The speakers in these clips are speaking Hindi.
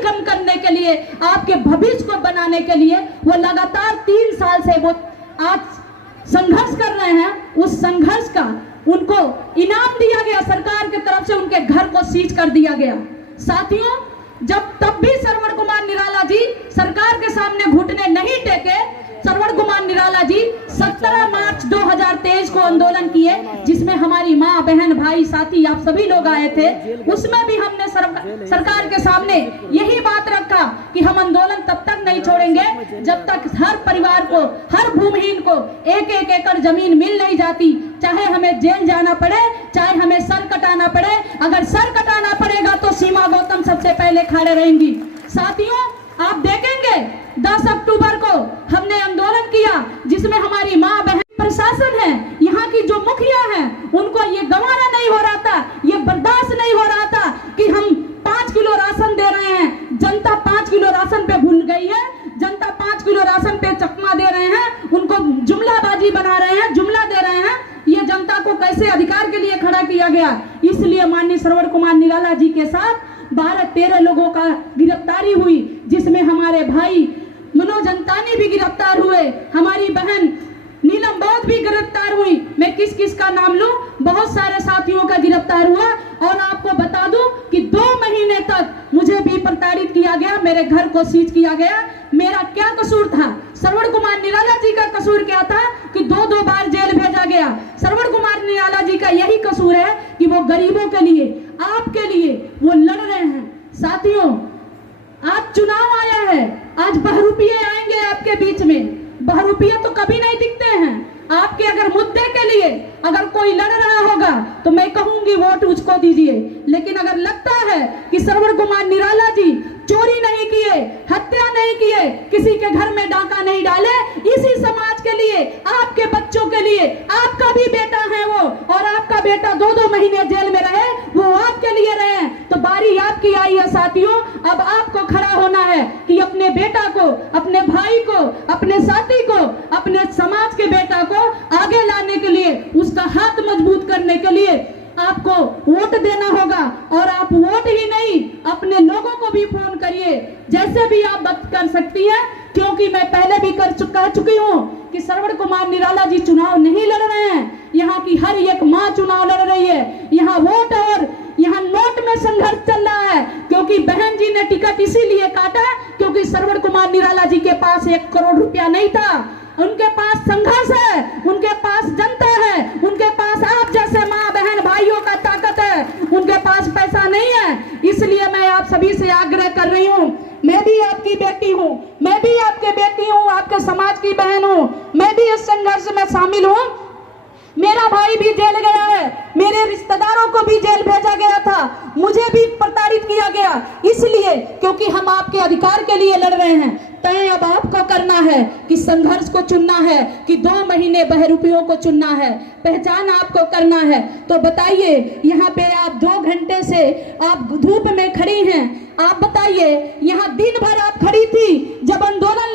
कम करने के लिए, आपके भविष्य को बनाने के लिए वो लगातार 3 साल से वो आज संघर्ष कर रहे हैं। उस संघर्ष का उनको इनाम दिया गया, सरकार की तरफ से उनके घर को सीज कर दिया गया। साथियों, जब तब भी श्रवण कुमार निराला जी सरकार के सामने घुटने नहीं टेके। श्रवण कुमार निराला जी 17 मार्च 2023 को आंदोलन किए, जिसमें हमारी माँ, बहन, भाई, साथी, आप सभी लोग आए थे। उसमें भी हमने सरकार के सामने यही बात रखा कि हम आंदोलन तब तक नहीं छोड़ेंगे जब तक हर परिवार को, हर भूमिहीन को 1-1 एकड़ जमीन मिल नहीं जाती। चाहे हमें जेल जाना पड़े, चाहे हमें सर कटाना पड़े। अगर सर कटाना पड़ेगा तो सीमा गौतम सबसे पहले खड़े रहेंगी। साथियों, आप देखेंगे 10 अक्टूबर को हमने आंदोलन किया, जिसमें हमारी माँ, बहन, प्रशासन है, यहाँ की जो मुखिया है, उनको ये गंवारा नहीं हो रहा था, ये बर्दाश्त नहीं हो रहा था कि हम 5 किलो राशन दे रहे हैं। जनता 5 किलो राशन पे भूल गई है। जनता 5 किलो राशन पे चकमा दे रहे हैं, उनको जुमलाबाजी बना रहे हैं, जुमला दे रहे हैं। ये जनता को कैसे अधिकार के लिए खड़ा किया गया। इसलिए माननीय श्रवण कुमार निराला जी के साथ 12-13 लोगों का गिरफ्तारी हुई, जिसमें हमारे भाई मनोज अंतानी भी गिरफ्तार हुए, हमारी बहन नीलम बौद्ध भी गिरफ्तार हुई। मैं किस किस का नाम लूं, बहुत सारे साथियों का गिरफ्तार हुआ। और आपको बता दूं कि 2 महीने तक मुझे भी प्रताड़ित किया गया, मेरे घर को सीज किया गया। मेरा क्या कसूर था? श्रवण कुमार निराला जी का कसूर क्या था कि 2-2 बार जेल भेजा गया? श्रवण कुमार निराला जी का यही कसूर है कि वो गरीबों के लिए, आपके लिए वो लड़ रहे हैं। साथियों, आज चुनाव आया है, आज बहरूपिये आएंगे आपके बीच में। बहरूपिये तो कभी नहीं दिखते हैं। आपके अगर मुद्दे के लिए अगर कोई लड़ रहा होगा तो मैं कहूंगी वोट उसको दीजिए। लेकिन अगर लगता है कि श्रवण कुमार निराला जी चोरी नहीं किए, हत्या नहीं किए, किसी के घर में डाका नहीं डाले, इसी समाज के लिए, आपके बच्चों के लिए, आपका भी बेटा है वो, और आपका बेटा 2-2 महीने जेल में रहे, वो आपके लिए रहे, तो बारी आपकी आई है। साथियों, अब आपको खड़ा होना है कि अपने बेटा को, अपने भाई को, अपने साथी को, अपने समाज के बेटा को आगे लाने के लिए, उसका हाथ मजबूत करने के लिए आपको वोट देना होगा। और आप वोट ही नहीं, अपने लोगों को भी फोन करिए, जैसे भी आप बात कर सकती हैं, क्योंकि मैं पहले भी कह चुकी हूँ कि श्रवण कुमार निराला जी चुनाव नहीं लड़ रहे हैं। यहाँ की हर एक माँ चुनाव लड़ रही है। यहाँ वोट और यहाँ नोट में संघर्ष चल रहा है, क्योंकि बहन जी ने टिकट इसीलिए काटा क्योंकि श्रवण कुमार निराला जी के पास 1 करोड़ रुपया नहीं था। उनके पास संघर्ष है, उनके पास जनता है, उनके पास आप जैसे माँ, बहन, भाइयों का ताकत है, उनके पास पैसा नहीं है। इसलिए मैं आप सभी से आग्रह कर रही हूँ, मैं भी आपकी बेटी हूँ, मैं भी आपके बेटी हूँ, आपके समाज की बहन हूँ, मैं भी इस संघर्ष में शामिल हूँ। मेरा भाई भी जेल गया है, मेरे रिश्तेदारों को भी जेल भेजा गया था, मुझे भी प्रताड़ित किया गया, इसलिए क्योंकि हम आपके अधिकार के लिए लड़ रहे हैं। तय अब आपको करना है कि संघर्ष को चुनना है कि 2 महीने बहरूपियों को चुनना है, पहचान आपको करना है। तो बताइए, यहाँ पे आप 2 घंटे से आप धूप में खड़ी हैं, आप बताइए, यहाँ दिन भर आप खड़ी थी, जब आंदोलन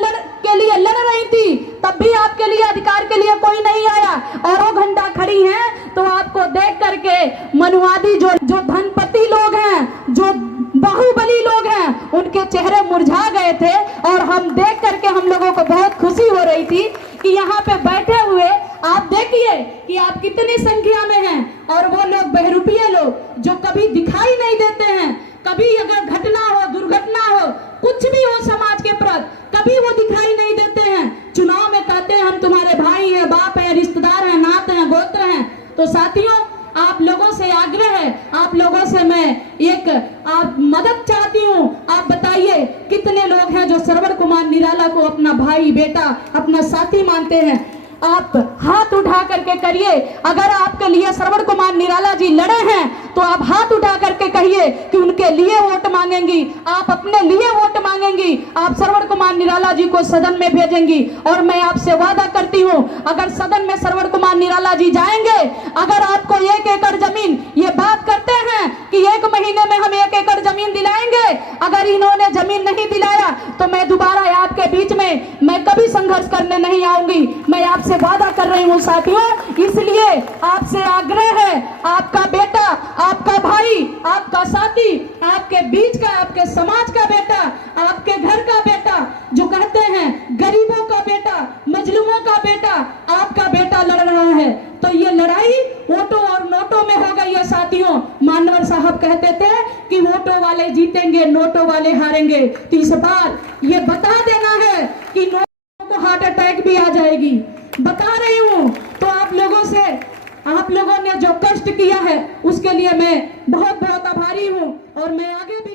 के लिए लड़ रही थी, तब भी आपके लिए, अधिकार के लिए कोई नहीं आया, और 2 घंटा खड़ी हैं। तो आपको देख करके मनुवादी जो धनपति लोग हैं, जो बाहुबली लोग हैं, उनके चेहरे मुरझा गए थे। और हम देख करके हम लोगों को बहुत खुशी हो रही थी कि यहाँ पे बैठे हुए आप देखिए कि आप कितनी संख्या में हैं, और वो लोग बहरूपिये लोग जो कभी दिखाई नहीं देते हैं, कभी अगर घटना हो, दुर्घटना हो, कुछ भी हो समाज के प्रति, कभी वो दिखाई नहीं देते हैं। चुनाव में कहते हैं हम तुम्हारे भाई हैं, बाप है, रिश्तेदार हैं, नात हैं, गोत्र हैं। तो साथियों, आप लोगों से आग्रह है, आप लोगों से मैं एक आप मदद चाहती हूँ। आप बताइए, कितने लोग हैं जो श्रवण कुमार निराला को अपना भाई, बेटा, अपना साथी मानते हैं? आप हाथ उठा करके करिए। अगर आपके लिए श्रवण कुमार निराला जी लड़े हैं तो आप हाथ उठा करके कहिए कि उनके लिए वोट मांगेंगी, आप अपने लिए वोट मांगेंगी, आप श्रवण कुमार निराला जी को सदन में भेजेंगी। और मैं आपसे वादा करती हूँ, अगर सदन में श्रवण कुमार निराला जी जाएंगे, अगर आपको 1 एकड़ जमीन, ये बात करते हैं कि 1 महीने में हम 1 एकड़ जमीन दिलाएंगे, अगर इन्होंने जमीन नहीं दिलाया तो मैं दोबारा आपके बीच में मैं कभी संघर्ष करने नहीं आऊंगी। मैं आपसे वादा कर रही हूँ साथियों। इसलिए आपसे आग्रह है, आपका बेटा, आपका भाई, आपका साथी, आपके बीच का, आपके समाज का बेटा नोटों वाले हारेंगे। तो इस बार ये बता देना है कि नोटों को हार्ट अटैक भी आ जाएगी, बता रही हूँ। तो आप लोगों ने जो कष्ट किया है उसके लिए मैं बहुत बहुत आभारी हूँ और मैं आगे भी